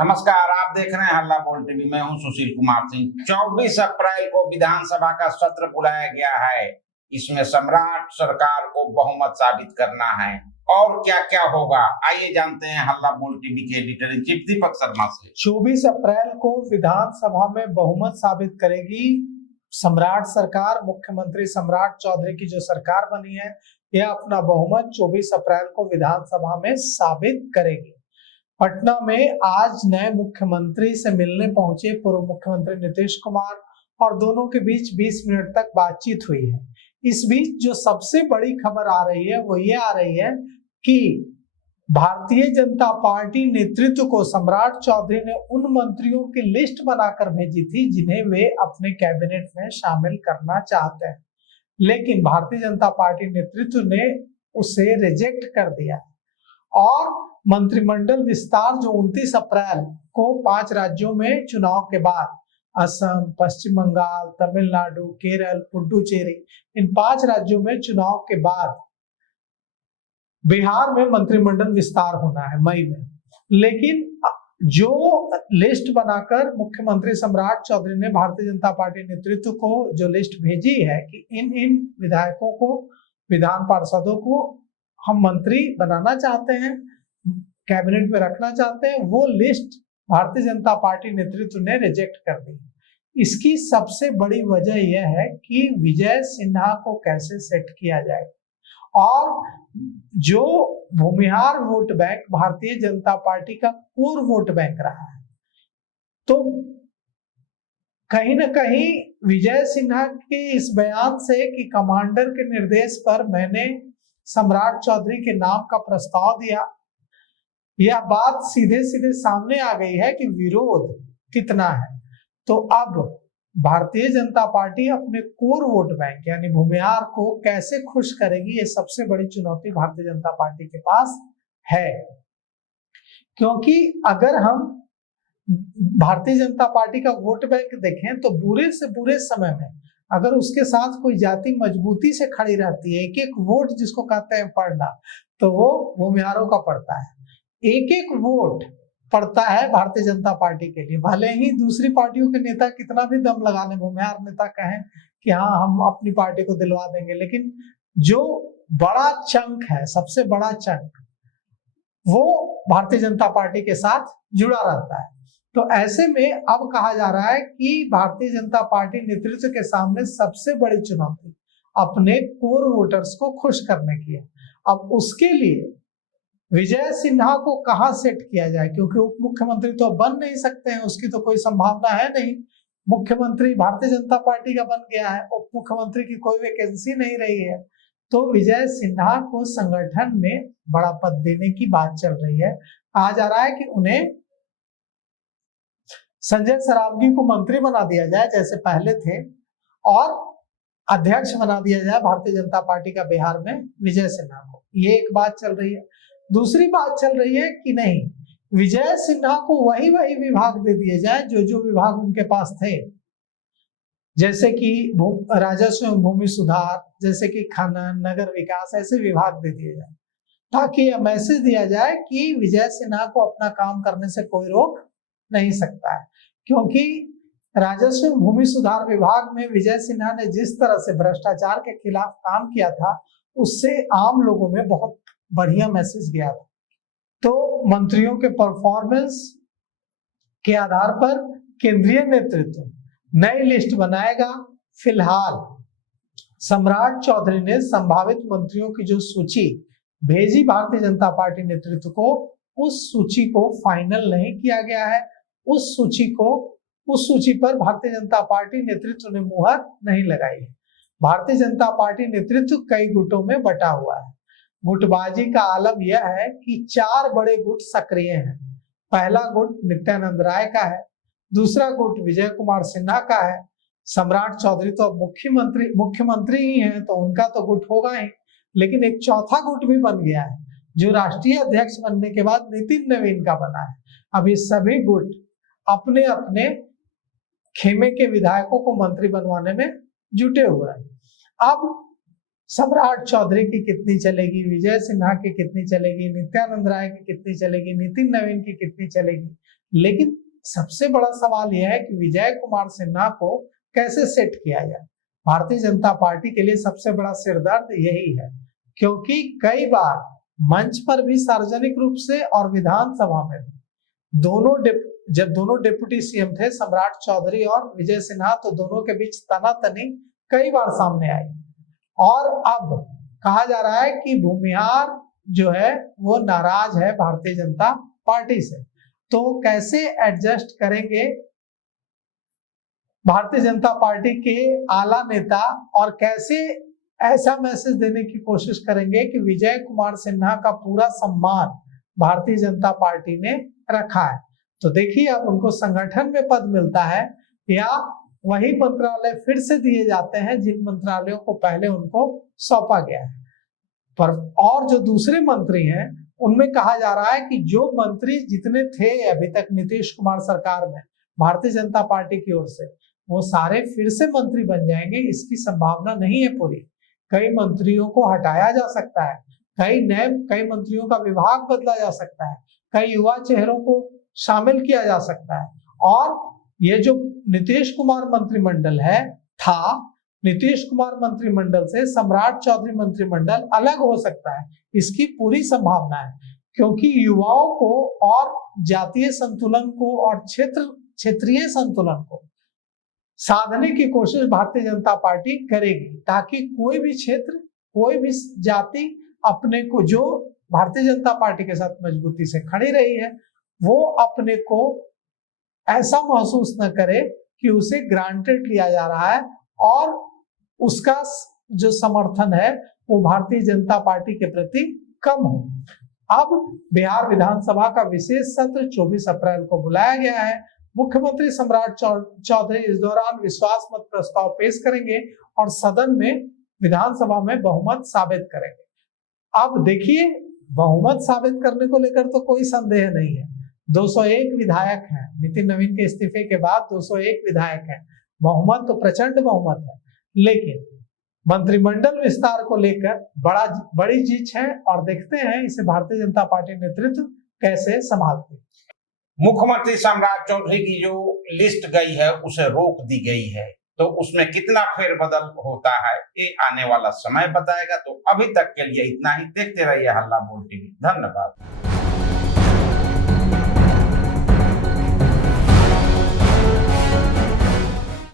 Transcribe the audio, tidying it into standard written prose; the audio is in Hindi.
नमस्कार, आप देख रहे हैं हल्ला बोल टीवी। मैं हूं सुशील कुमार सिंह। 24 अप्रैल को विधानसभा का सत्र बुलाया गया है। इसमें सम्राट सरकार को बहुमत साबित करना है और क्या क्या होगा, आइए जानते हैं हल्ला बोल टीवी के editor in chief Deepak Sharma से। 24 अप्रैल को विधानसभा में बहुमत साबित करेगी सम्राट सरकार। मुख्यमंत्री सम्राट चौधरी की जो सरकार बनी है, यह अपना बहुमत 24 अप्रैल को विधानसभा में साबित करेगी। पटना में आज नए मुख्यमंत्री से मिलने पहुंचे पूर्व मुख्यमंत्री नीतीश कुमार और दोनों के बीच 20 मिनट तक बातचीत हुई है। इस बीच जो सबसे बड़ी खबर आ रही है वो ये आ रही है कि भारतीय जनता पार्टी नेतृत्व को सम्राट चौधरी ने उन मंत्रियों की लिस्ट बनाकर भेजी थी जिन्हें वे अपने कैबिनेट में शामिल करना चाहते हैं, लेकिन भारतीय जनता पार्टी नेतृत्व ने उसे रिजेक्ट कर दिया और मंत्रिमंडल विस्तार जो 29 अप्रैल को 5 राज्यों में चुनाव के बाद असम, पश्चिम बंगाल, तमिलनाडु, केरल, पुडुचेरी, इन 5 राज्यों में चुनाव के बाद बिहार में मंत्रिमंडल विस्तार होना है मई में। लेकिन जो लिस्ट बनाकर मुख्यमंत्री सम्राट चौधरी ने भारतीय जनता पार्टी नेतृत्व को जो लिस्ट भेजी है कि इन विधायकों को, विधान पार्षदों को हम मंत्री बनाना चाहते हैं, कैबिनेट में रखना चाहते हैं, वो लिस्ट भारतीय जनता पार्टी नेतृत्व ने रिजेक्ट कर दी। इसकी सबसे बड़ी वजह यह है कि विजय सिन्हा को कैसे सेट किया जाए और जो Bhumihar vote bank Bharatiya Janata party का कोर वोट बैंक रहा है, तो कहीं ना कहीं विजय सिन्हा के इस बयान से कि कमांडर के निर्देश पर मैंने सम्राट चौधरी के नाम का प्रस्ताव दिया, यह बात सीधे सीधे सामने आ गई है कि विरोध कितना है। तो अब भारतीय जनता पार्टी अपने कोर वोट बैंक यानी भूमिहार को कैसे खुश करेगी, ये सबसे बड़ी चुनौती भारतीय जनता पार्टी के पास है। क्योंकि अगर हम भारतीय जनता पार्टी का वोट बैंक देखें तो बुरे से बुरे समय में अगर उसके साथ कोई जाति मजबूती से खड़ी रहती है, एक एक वोट जिसको कहते हैं पड़ना, तो वो भूमिहारों का पड़ता है। एक एक वोट पड़ता है भारतीय जनता पार्टी के लिए, भले ही दूसरी पार्टियों के नेता कितना भी दम लगा लें, भूमिहार नेता कहें कि हाँ हम अपनी पार्टी को दिलवा देंगे, लेकिन जो बड़ा चंक है, सबसे बड़ा चंक, वो भारतीय जनता पार्टी के साथ जुड़ा रहता है। तो ऐसे में अब कहा जा रहा है कि भारतीय जनता पार्टी नेतृत्व के सामने सबसे बड़ी चुनौती अपने कोर वोटर्स को खुश करने की है। अब उसके लिए विजय सिन्हा को कहां सेट किया जाए, क्योंकि उप मुख्यमंत्री तो बन नहीं सकते हैं, उसकी तो कोई संभावना है नहीं। मुख्यमंत्री भारतीय जनता पार्टी का बन गया है, उप मुख्यमंत्री की कोई वैकेंसी नहीं रही है, तो विजय सिन्हा को संगठन में बड़ा पद देने की बात चल रही है। कहा जा रहा है कि उन्हें संजय सरावगी को मंत्री बना दिया जाए जैसे पहले थे, और अध्यक्ष बना दिया जाए भारतीय जनता पार्टी का बिहार में विजय सिन्हा को। ये एक बात चल रही है। दूसरी बात चल रही है कि नहीं, विजय सिन्हा को वही विभाग दे दिए जाए जो विभाग उनके पास थे, जैसे कि राजस्व एवं भूमि सुधार, जैसे कि खनन, नगर विकास, ऐसे विभाग दे दिए जाए, ताकि यह मैसेज दिया जाए कि विजय सिन्हा को अपना काम करने से कोई रोक नहीं सकता है। क्योंकि राजस्व एवं भूमि सुधार विभाग में विजय सिन्हा ने जिस तरह से भ्रष्टाचार के खिलाफ काम किया था, उससे आम लोगों में बहुत बढ़िया मैसेज गया था। तो मंत्रियों के परफॉर्मेंस के आधार पर केंद्रीय नेतृत्व नई लिस्ट बनाएगा। फिलहाल सम्राट चौधरी ने संभावित मंत्रियों की जो सूची भेजी भारतीय जनता पार्टी नेतृत्व को, उस सूची को फाइनल नहीं किया गया है। उस सूची पर भारतीय जनता पार्टी नेतृत्व ने मुहर नहीं लगाई है। भारतीय जनता पार्टी नेतृत्व कई गुटों में बटा हुआ है। गुटबाजी का आलम यह है कि 4 बड़े गुट सक्रिय हैं। पहला गुट नित्यानंद राय का है, दूसरा गुट विजय कुमार सिन्हा का है। सम्राट चौधरी तो अब मुख्यमंत्री ही हैं, तो उनका तो गुट होगा ही, लेकिन एक चौथा गुट भी बन गया है जो राष्ट्रीय अध्यक्ष बनने के बाद नितिन नवीन का बना है। अब ये सभी गुट अपने अपने खेमे के विधायकों को मंत्री बनवाने में जुटे हुए हैं। अब सम्राट चौधरी की कितनी चलेगी, विजय सिन्हा की कितनी चलेगी, नित्यानंद राय की कितनी चलेगी, नितिन नवीन की कितनी चलेगी, लेकिन सबसे बड़ा सवाल यह है कि विजय कुमार सिन्हा को कैसे सेट किया जाए। भारतीय जनता पार्टी के लिए सबसे बड़ा सिरदर्द यही है, क्योंकि कई बार मंच पर भी सार्वजनिक रूप से और विधानसभा में भी जब दोनों डिप्टी सीएम थे, सम्राट चौधरी और विजय सिन्हा, तो दोनों के बीच तनातनी कई बार सामने आई। और अब कहा जा रहा है कि भूमिहार जो है वो नाराज है भारतीय जनता पार्टी से। तो कैसे एडजस्ट करेंगे भारतीय जनता पार्टी के आला नेता, और कैसे ऐसा मैसेज देने की कोशिश करेंगे कि विजय कुमार सिन्हा का पूरा सम्मान भारतीय जनता पार्टी ने रखा है। तो देखिए, अब उनको संगठन में पद मिलता है या वही मंत्रालय फिर से दिए जाते हैं जिन मंत्रालयों को पहले उनको सौंपा गया है। पर और जो दूसरे मंत्री हैं उनमें कहा जा रहा है कि जो मंत्री जितने थे अभी तक नीतीश कुमार सरकार में भारतीय जनता पार्टी की ओर से, वो सारे फिर से मंत्री बन जाएंगे, इसकी संभावना नहीं है पूरी। कई मंत्रियों को हटाया जा सकता है, कई मंत्रियों का विभाग बदला जा सकता है, कई युवा चेहरों को शामिल किया जा सकता है। और ये जो नीतीश कुमार मंत्रिमंडल नीतीश कुमार मंत्रिमंडल से सम्राट चौधरी मंत्रिमंडल अलग हो सकता है, इसकी पूरी संभावना है, क्योंकि युवाओं को और जातीय संतुलन को और क्षेत्रीय संतुलन को साधने की कोशिश भारतीय जनता पार्टी करेगी, ताकि कोई भी क्षेत्र, कोई भी जाति अपने को, जो भारतीय जनता पार्टी के साथ मजबूती से खड़ी रही है, वो अपने को ऐसा महसूस न करे कि उसे ग्रांटेड लिया जा रहा है और उसका जो समर्थन है वो भारतीय जनता पार्टी के प्रति कम हो। अब बिहार विधानसभा का विशेष सत्र 24 अप्रैल को बुलाया गया है। मुख्यमंत्री सम्राट चौधरी इस दौरान विश्वास मत प्रस्ताव पेश करेंगे और सदन में, विधानसभा में बहुमत साबित करेंगे। अब देखिए, बहुमत साबित करने को लेकर तो कोई संदेह नहीं है। 201 विधायक हैं, नितिन नवीन के इस्तीफे के बाद 201 विधायक हैं, बहुमत तो प्रचंड बहुमत है। लेकिन मंत्रिमंडल विस्तार को लेकर बड़ी जीत है और देखते हैं इसे भारतीय जनता पार्टी नेतृत्व कैसे संभालती है। मुख्यमंत्री सम्राट चौधरी की जो लिस्ट गई है उसे रोक दी गई है, तो उसमें कितना फेरबदल होता है ये आने वाला समय बताएगा। तो अभी तक के लिए इतना ही। देखते रहिए हल्ला बोल टीवी। धन्यवाद।